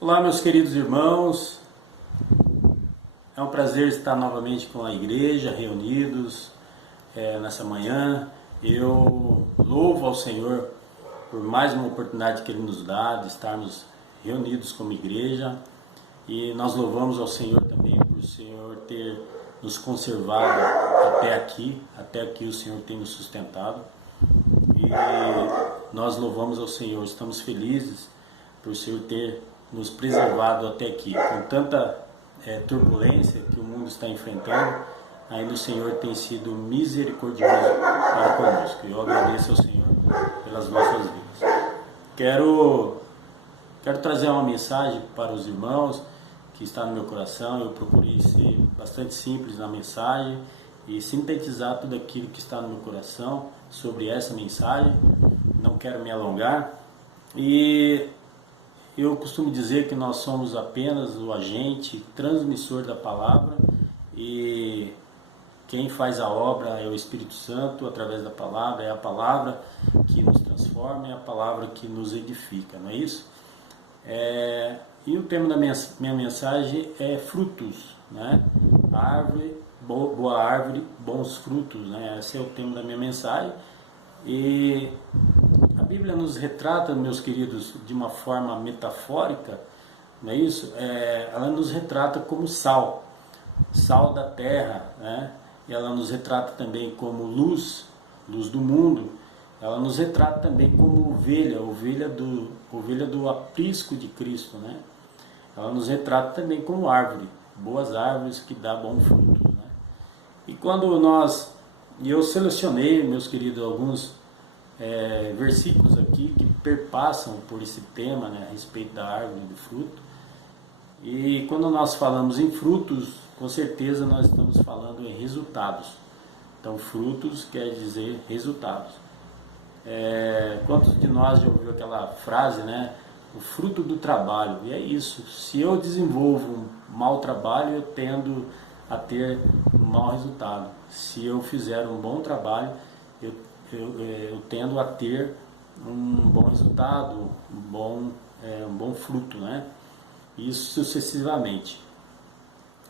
Olá, meus queridos irmãos, é um prazer estar novamente com a igreja, reunidos nessa manhã. Eu louvo ao Senhor por mais uma oportunidade que Ele nos dá de estarmos reunidos como igreja, e nós louvamos ao Senhor também por o Senhor ter nos conservado até aqui o Senhor tem nos sustentado, e nós louvamos ao Senhor, estamos felizes por o Senhor ter nos preservado até aqui, com tanta turbulência que o mundo está enfrentando. Ainda o Senhor tem sido misericordioso para conosco, e eu agradeço ao Senhor pelas nossas vidas. Quero trazer uma mensagem para os irmãos que está no meu coração. Eu procurei ser bastante simples na mensagem e sintetizar tudo aquilo que está no meu coração sobre essa mensagem. Não quero me alongar, e eu costumo dizer que nós somos apenas o agente transmissor da palavra, e quem faz a obra é o Espírito Santo através da palavra. É a palavra que nos transforma, é a palavra que nos edifica, não é isso? E o tema da minha mensagem é frutos, né? Boa árvore, bons frutos, né? Esse é o tema da minha mensagem. E a Bíblia nos retrata, meus queridos, de uma forma metafórica, não é isso? Ela nos retrata como sal da terra, né? E ela nos retrata também como luz do mundo. Ela nos retrata também como ovelha do aprisco de Cristo, né? Ela nos retrata também como árvore, boas árvores que dão bom fruto, né? E eu selecionei, meus queridos, alguns versículos aqui que perpassam por esse tema, né, a respeito da árvore do fruto. E quando nós falamos em frutos, com certeza nós estamos falando em resultados. Então, frutos quer dizer resultados. Quantos de nós já ouviu aquela frase, né? O fruto do trabalho. E é isso. Se eu desenvolvo um mau trabalho, eu tendo a ter um mau resultado. Se eu fizer um bom trabalho, eu tendo a ter um bom resultado, um bom fruto, né? Isso sucessivamente.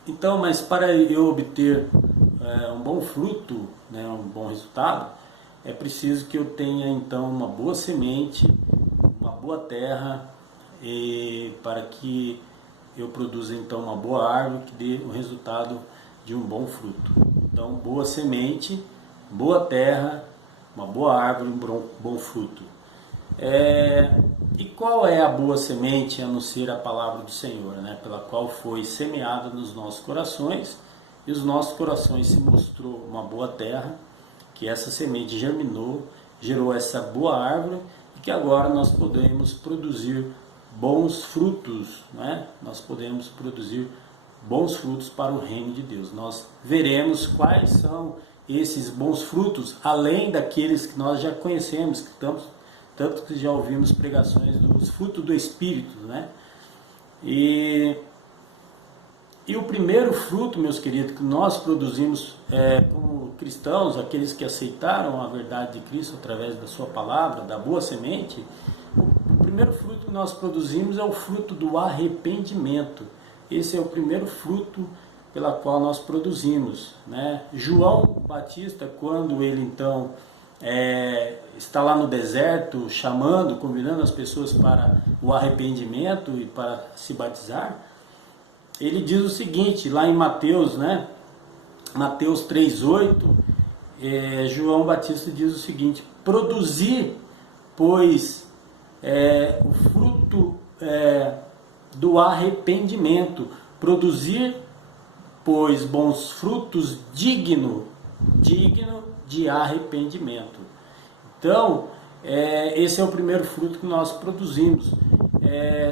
Então, mas para eu obter um bom fruto, né, um bom resultado, é preciso que eu tenha então uma boa semente, uma boa terra, e para que eu produza então uma boa árvore que dê o resultado de um bom fruto. Então, boa semente, boa terra, uma boa árvore, um bom fruto. E qual é a boa semente, a não ser a palavra do Senhor, né? Pela qual foi semeada nos nossos corações, e os nossos corações se mostrou uma boa terra, que essa semente germinou, gerou essa boa árvore, e que agora nós podemos produzir bons frutos, né? Nós podemos produzir bons frutos para o reino de Deus. Nós veremos quais são esses bons frutos, além daqueles que nós já conhecemos, tanto que já ouvimos pregações dos frutos do Espírito, né? E o primeiro fruto, meus queridos, que nós produzimos como cristãos, aqueles que aceitaram a verdade de Cristo através da sua palavra, da boa semente, o primeiro fruto que nós produzimos é o fruto do arrependimento. Esse é o primeiro fruto pela qual nós produzimos, né? João Batista, quando ele então está lá no deserto, convidando as pessoas para o arrependimento e para se batizar, ele diz o seguinte, lá em Mateus, né? Mateus 3,8, João Batista diz o seguinte: produzir, pois, o fruto do arrependimento, produzir, pois, bons frutos digno de arrependimento. Então, esse é o primeiro fruto que nós produzimos.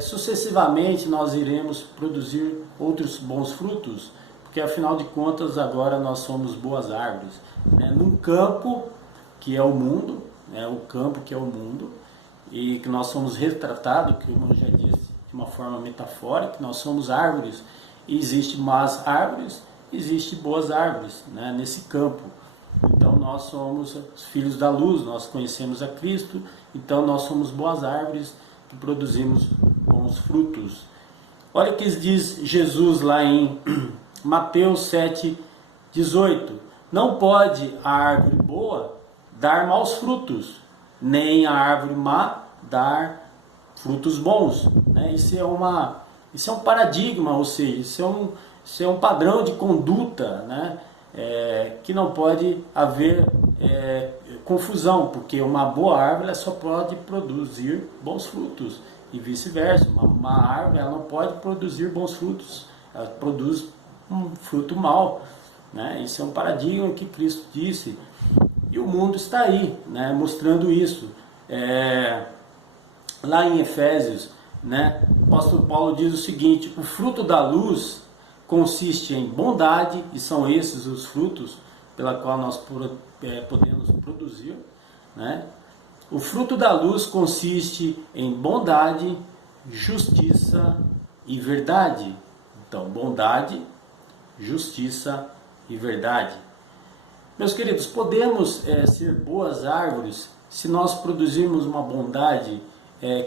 Sucessivamente nós iremos produzir outros bons frutos, porque afinal de contas agora nós somos boas árvores, né? Num campo que é o mundo, né? O campo que é o mundo, e que nós somos retratados, como eu já disse, de uma forma metafórica, nós somos árvores, e existem más árvores, existem boas árvores, né? Nesse campo. Então nós somos os filhos da luz, nós conhecemos a Cristo, então nós somos boas árvores que produzimos bons frutos. Olha o que diz Jesus lá em Mateus 7,18. Não pode a árvore boa dar maus frutos, nem a árvore má dar frutos bons. Né? Isso é um paradigma, ou seja, isso é um padrão de conduta, né? Que não pode haver confusão, porque uma boa árvore só pode produzir bons frutos e vice-versa. Uma árvore ela não pode produzir bons frutos, ela produz um fruto mau. Né? Isso é um paradigma que Cristo disse e o mundo está aí, né? Mostrando isso. Lá em Efésios, né? O apóstolo Paulo diz o seguinte: o fruto da luz consiste em bondade, e são esses os frutos pela qual nós podemos produzir, né? O fruto da luz consiste em bondade, justiça e verdade. Então, bondade, justiça e verdade. Meus queridos, podemos ser boas árvores se nós produzirmos uma bondade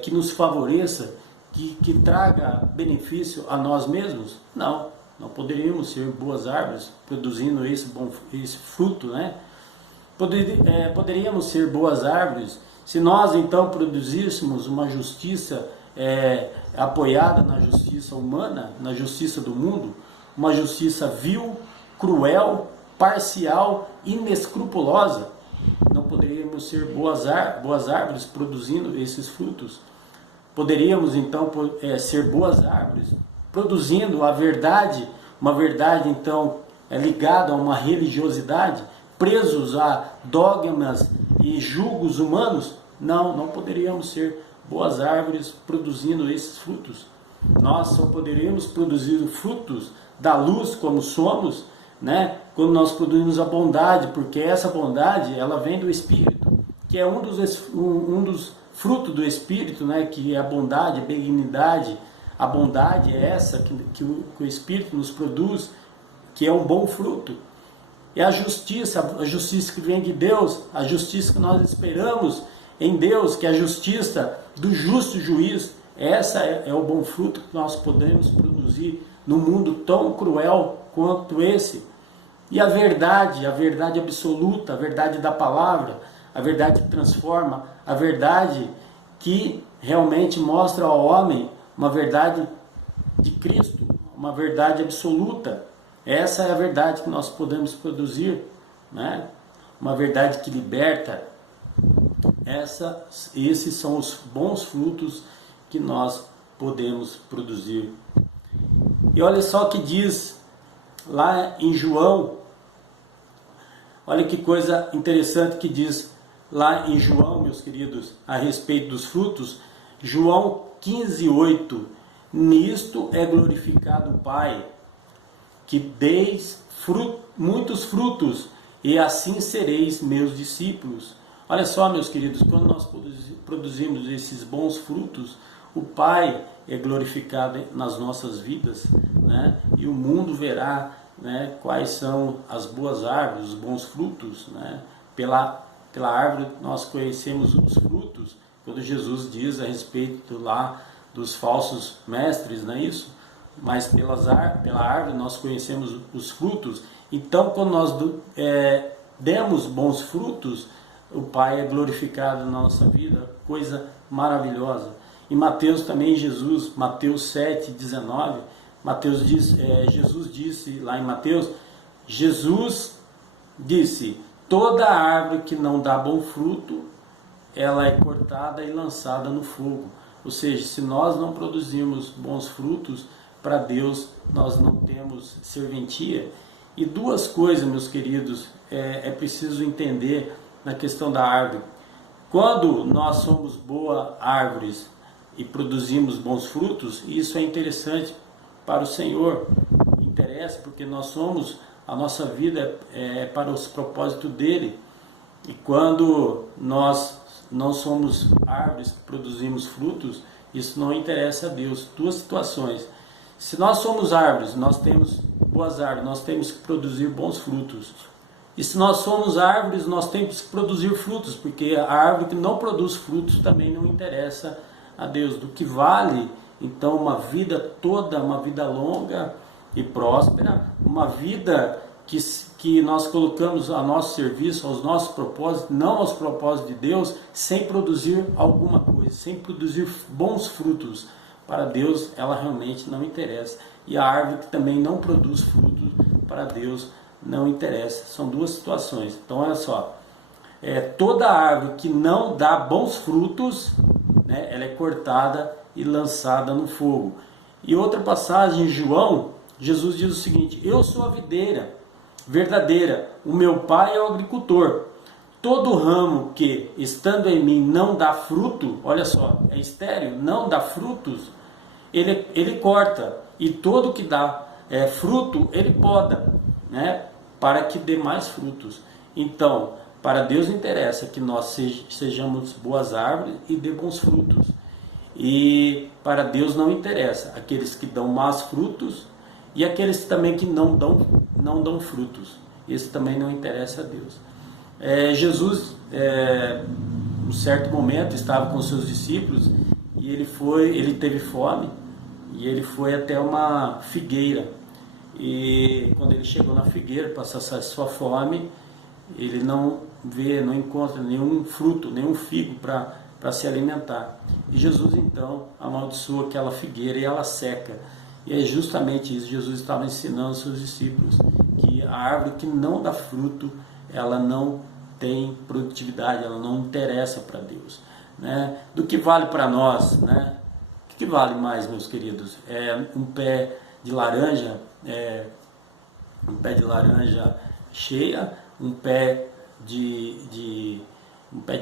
que nos favoreça, que traga benefício a nós mesmos? Não poderíamos ser boas árvores produzindo esse fruto, né? Poderíamos ser boas árvores se nós então produzíssemos uma justiça apoiada na justiça humana, na justiça do mundo, uma justiça vil, cruel, parcial, inescrupulosa. Não poderíamos ser boas árvores produzindo esses frutos. Poderíamos então ser boas árvores produzindo a verdade, uma verdade então ligada a uma religiosidade, presos a dogmas e julgos humanos? Não poderíamos ser boas árvores produzindo esses frutos. Nós só poderíamos produzir frutos da luz como somos, né? Quando nós produzimos a bondade, porque essa bondade ela vem do Espírito, que é um dos frutos do Espírito, né? Que é a bondade, a benignidade. A bondade é essa que o Espírito nos produz, que é um bom fruto. E a justiça que vem de Deus, a justiça que nós esperamos em Deus, que é a justiça do justo juiz. Essa é o bom fruto que nós podemos produzir num mundo tão cruel quanto esse. E a verdade absoluta, a verdade da palavra, a verdade que transforma, a verdade que realmente mostra ao homem uma verdade de Cristo, uma verdade absoluta. Essa é a verdade que nós podemos produzir, né? Uma verdade que liberta. Esses são os bons frutos que nós podemos produzir. E olha só o que diz lá em João. Olha que coisa interessante que diz lá em João, meus queridos, a respeito dos frutos. João 15:8. Nisto é glorificado o Pai, que deis muitos frutos, e assim sereis meus discípulos. Olha só, meus queridos, quando nós produzimos esses bons frutos, o Pai é glorificado nas nossas vidas, né? E o mundo verá, né, quais são as boas árvores, os bons frutos, né? Pela árvore nós conhecemos os frutos, quando Jesus diz a respeito lá dos falsos mestres, não é isso? Mas pela árvore nós conhecemos os frutos. Então, quando nós demos bons frutos, o Pai é glorificado na nossa vida, coisa maravilhosa. Em Mateus também, Mateus 7:19, Jesus disse lá em Mateus, Jesus disse: toda árvore que não dá bom fruto, ela é cortada e lançada no fogo. Ou seja, se nós não produzirmos bons frutos, para Deus nós não temos serventia. E duas coisas, meus queridos, é preciso entender na questão da árvore. Quando nós somos boas árvores e produzimos bons frutos, isso é interessante para o Senhor. Interessa porque a nossa vida é para os propósitos dele. E quando nós não somos árvores que produzimos frutos, isso não interessa a Deus. Duas situações. Se nós somos árvores, nós temos boas árvores, nós temos que produzir bons frutos. E se nós somos árvores, nós temos que produzir frutos, porque a árvore que não produz frutos também não interessa a Deus. Do que vale Então uma vida toda, uma vida longa e próspera, uma vida que nós colocamos a nosso serviço, aos nossos propósitos, não aos propósitos de Deus, sem produzir alguma coisa, sem produzir bons frutos. Para Deus ela realmente não interessa. E a árvore que também não produz frutos, para Deus não interessa. São duas situações. Então olha só, toda árvore que não dá bons frutos, né, ela é cortada e lançada no fogo. E outra passagem em João, Jesus diz o seguinte: eu sou a videira verdadeira, o meu pai é o agricultor. Todo ramo que, estando em mim, não dá fruto, olha só, é estéril, não dá frutos, ele corta, e todo que dá fruto, ele poda, né, para que dê mais frutos. Então, para Deus interessa que nós sejamos boas árvores e dê bons frutos. E para Deus não interessa aqueles que dão maus frutos e aqueles também que não dão frutos. Esse também não interessa a Deus. Jesus, em certo momento, estava com seus discípulos e ele teve fome e ele foi até uma figueira. E quando ele chegou na figueira para saciar sua fome, ele não encontra nenhum fruto, nenhum figo para se alimentar. E Jesus então amaldiçoa aquela figueira e ela seca. E é justamente isso, Jesus estava ensinando aos seus discípulos, que a árvore que não dá fruto, ela não tem produtividade, ela não interessa para Deus, né? Do que vale para nós, né? O que vale mais, meus queridos? Um pé de laranja, cheia, um pé de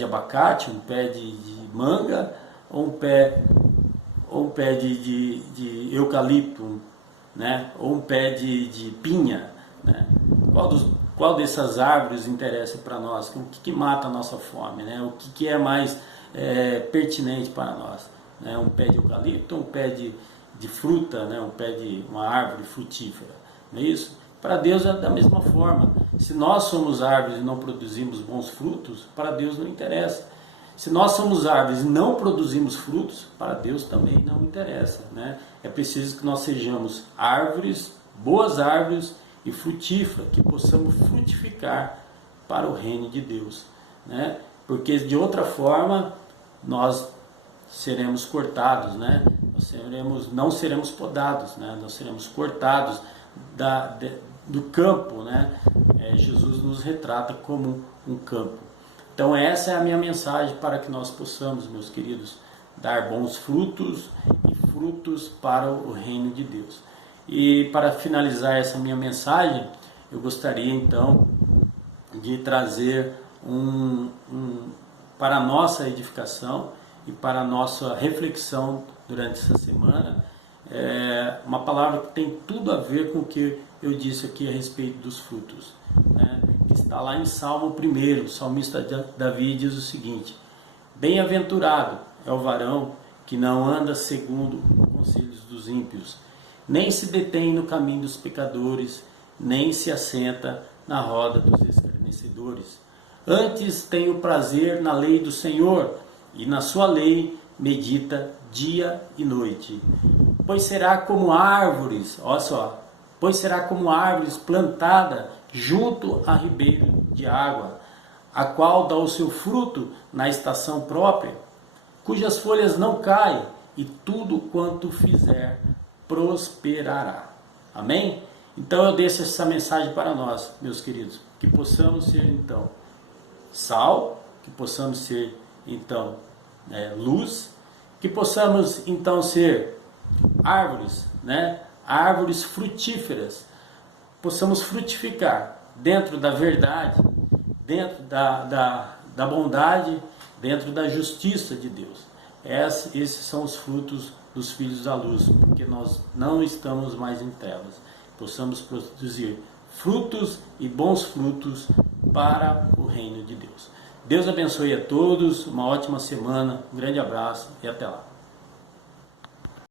abacate, um pé de manga, ou um pé de eucalipto, né? Ou um pé de pinha, né? Qual dessas árvores interessa para nós? O que mata a nossa fome, né? O que é mais pertinente para nós, né? Um pé de eucalipto, um pé de fruta, né? Um pé de uma árvore frutífera, não é isso? Para Deus é da mesma forma. Se nós somos árvores e não produzimos bons frutos, para Deus não interessa. Se nós somos árvores e não produzimos frutos, para Deus também não interessa, né? É preciso que nós sejamos árvores, boas árvores e frutíferas, que possamos frutificar para o reino de Deus, né? Porque de outra forma nós seremos cortados, né? Não seremos podados, né? Nós seremos cortados do campo, né? Jesus nos retrata como um campo. Então essa é a minha mensagem para que nós possamos, meus queridos, dar bons frutos e frutos para o reino de Deus. E para finalizar essa minha mensagem, eu gostaria então de trazer para a nossa edificação e para a nossa reflexão durante essa semana, uma palavra que tem tudo a ver com o que eu disse aqui a respeito dos frutos, né? Que está lá em Salmo 1, o salmista Davi diz o seguinte: bem-aventurado é o varão que não anda segundo os conselhos dos ímpios, nem se detém no caminho dos pecadores, nem se assenta na roda dos escarnecedores. Antes tem o prazer na lei do Senhor, e na sua lei medita dia e noite. Pois será como árvores, olha só, pois será como árvores plantada junto a ribeiro de água, a qual dá o seu fruto na estação própria, cujas folhas não caem, e tudo quanto fizer prosperará. Amém? Então eu deixo essa mensagem para nós, meus queridos, que possamos ser então sal, que possamos ser então luz, que possamos então ser árvores, né? Árvores frutíferas, possamos frutificar dentro da verdade, dentro da bondade, dentro da justiça de Deus. Esses são os frutos dos filhos da luz, porque nós não estamos mais em trevas. Possamos produzir frutos e bons frutos para o reino de Deus. Deus abençoe a todos, uma ótima semana, um grande abraço e até lá.